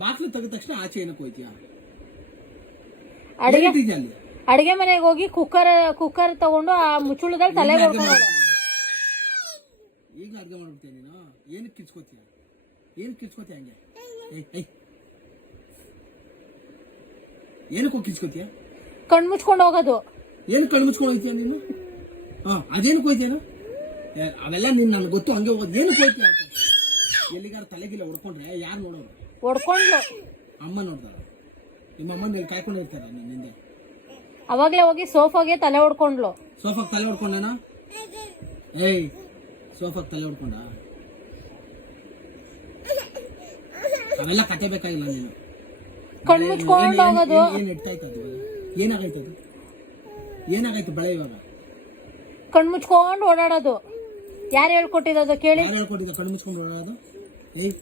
ಬಾಕ್ಲು ತೆಗೆದ ತಕ್ಷಣ ಆಚೆ ಏನಕ್ಕೆ ಹೋಯ್ತೀಯ? ಅಡಿಗೆ ಏನಿಟ್ಟಿದ್ಯಾ ಅಲ್ಲಿ? ಅಡಿಗೆ ಮನೆಗೆ ಹೋಗಿ ಕುಕ್ಕರ್ ಕುಕ್ಕರ್ ತಗೊಂಡು ಆ ಮುಚ್ಚುಳದಲ್ಲಿ ತಲೆ ಈಗ ಅರ್ಧ ಹೊಡ್ಕೊಂಡು ಮಾಡ್ಬಿಡ್ತೀಯ? ಈಗ ಅರ್ಗೆ ಮಾಡ್ಬಿಡ್ತೀಯ ನೀನು? ಏನಕ್ಕೆ ಕಿಚ್ಕೋತೀಯ ಏನಕ್ಕೆ ಕಿಚ್ಕೋತೀಯ ಹಂಗೆ? ಏಯ್ ಏಯ್ ಏನಕ್ಕೆ ಹೋಗಿ ಕಿಚ್ಕೋತೀಯ ಕಣ್ ಮುಚ್ಕೊಂಡು ಹೋಗೋದು. ಏನು ಕಣ್ಣು ಮುಚ್ಕೊಂಡು ಹೋಗ್ತೀಯ ನೀನು? ಹಾ ಅದೇನಕ್ಕೆ ಹೋಯ್ತೀಯ ಅವೆಲ್ಲ ನೀನು ನನಗೆ ಗೊತ್ತು ಹಂಗೆ ಹೋಗೋದು. ಏನಕ್ಕೆ ಹೋಯ್ತೀಯ ಅಂತ? ಎಲ್ಲಿಗಾರ ತಲೆಗಿಲ್ಲ ಹೊಡ್ಕೊಂಡ್ರೆ ಯಾರು ನೋಡೋರು? ಹೊಡ್ಕೊಂಡ್ಲು. ಅಮ್ಮ ನೋಡ್ದಾರ. ನಿಮ್ಮ ಅಮ್ಮನ ಇಲ್ಲಿ ಕಾಯ್ಕೊಂಡಿರ್ತಾರ ನಿನ್ನಿಂದ ಅವಾಗ್ಲೇ ಹೋಗಿ ಸೋಫಾಗೆ ತಲೆ ಹೊಡ್ಕೊಂಡ್ಲು. ಸೋಫಾಕ್ ತಲೆ ಹೊಡ್ಕೊಂಡನ? ಏಯ್ ಸೋಫಾಕ್ ತಲೆ ಹೊಡ್ಕೊಂಡ? ಅವೆಲ್ಲ ಕತೆ ಬೇಕಾಗಿಲ್ಲ ನೀನು. ಕಣ್ ಮುಚ್ಕೊಂಡು ಹೋಗೋದು ಏನ್ ಇಡ್ತಾಯ್ತು ಅದು? ಏನಾಗೈತೆ ಅದು? ಏನಾಗೈತೆ ಬೆಳೆ ಇವಾಗ? ಕಣ್ಮುಚ್ಕೊಂಡು ಓಡಾಡೋದು. ಯಾರು ಹೇಳ್ಕೊಟ್ಟಿದ್ದು ಕೇಳಿ? ಯಾರು ಹೇಳ್ಕೊಟ್ಟಿದ್ದ? ಕಣ್ಣು ಮುಚ್ಕೊಂಡು ಬರೋದು ಏಯ್